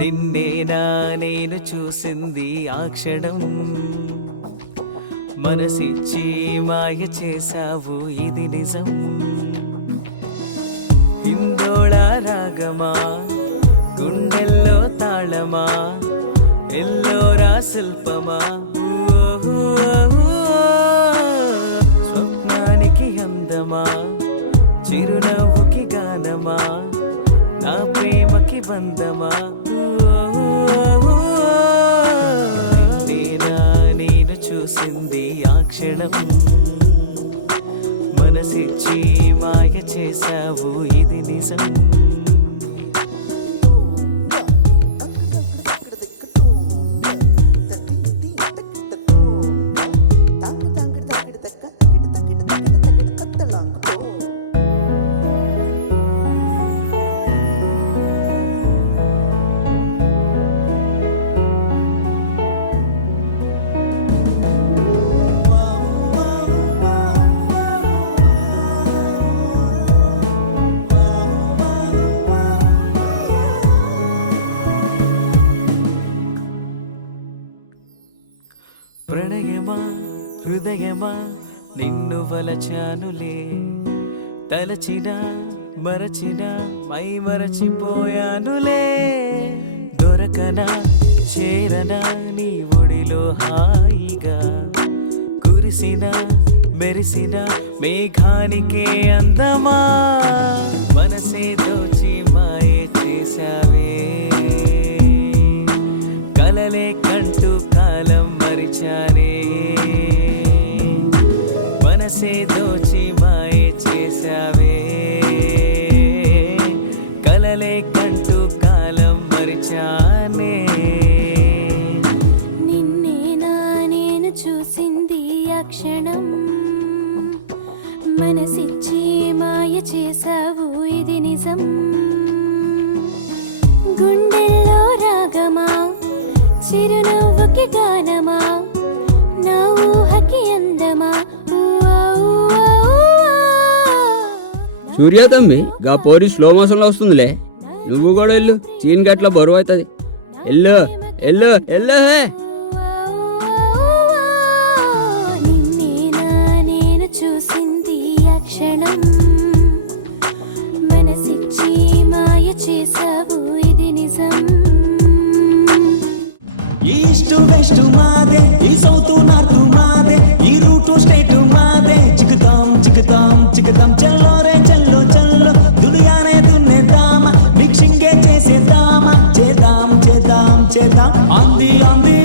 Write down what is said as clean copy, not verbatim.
నిన్నేనా నేను చూసింది ఆ క్షణం, మనసిచ్చి మాయ చేసావు ఇది నిజం. హిందోళ రాగమా, గుండెల్లో తాళమా, ఎల్లోరా శిల్పమా, స్వప్నానికి అందమా, చిరునవ్వుకి గానమా, నా ప్రేమకి బంధమా. నేనా నేను చూసింది ఆ క్షణం, మనసిచ్చి మాయ చేసావు ఇది నిజం. ప్రణయమా హృదయమా నిన్ను వలచానులే, తలచిన మరచిన మై మరచిపోయానులే. దొరకనా చేరనా నీ ఒడిలో హాయిగా, కురిసిన మెరిసిన మేఘానికే అందమా. మనసే దోచి మాయే చేసావే, కలలే కంటూ కాలం మరిచానే. మనసే దోచి మాయే చేసావే, కలలే కంటూ కాలం మరిచానే. నిన్నేనా నేను చూసింది ఆ క్షణం, మనసిచ్చి మాయ చేసావు ఇది నిజం. గుండెల్లో రాగమా, చిరునవ్వుకి గానమా, నా ఊహకి అందమా. సూర్య తమ్మి, గా పోరి స్లో మోషన్లో వస్తుందిలే, నువ్వు కూడా వెళ్ళు, చీన్ గట్ల బరువు అవుతుంది. ఎల్లు ఎల్లు ఎల్లు. నిన్నేనా నేను చూసింది ఆ క్షణం, మనసిచ్చి మాయ చేసావు ఇది నిజం. ఈస్ట్ వెస్ట్ మాదే, ఈ సౌత్ నార్త్ మాదే, ఈ రూటు స్టేట్ మాదే. చిక్కుతాం చిక్కుతాం చిక్కుతాం, చల్లో రే చల్లో చల్లో, దునియానే దున్నేద్దామా, మిక్సింగే చేసేద్దామా, చేద్దాం చేద్దాం చేద్దాం. అంది అంది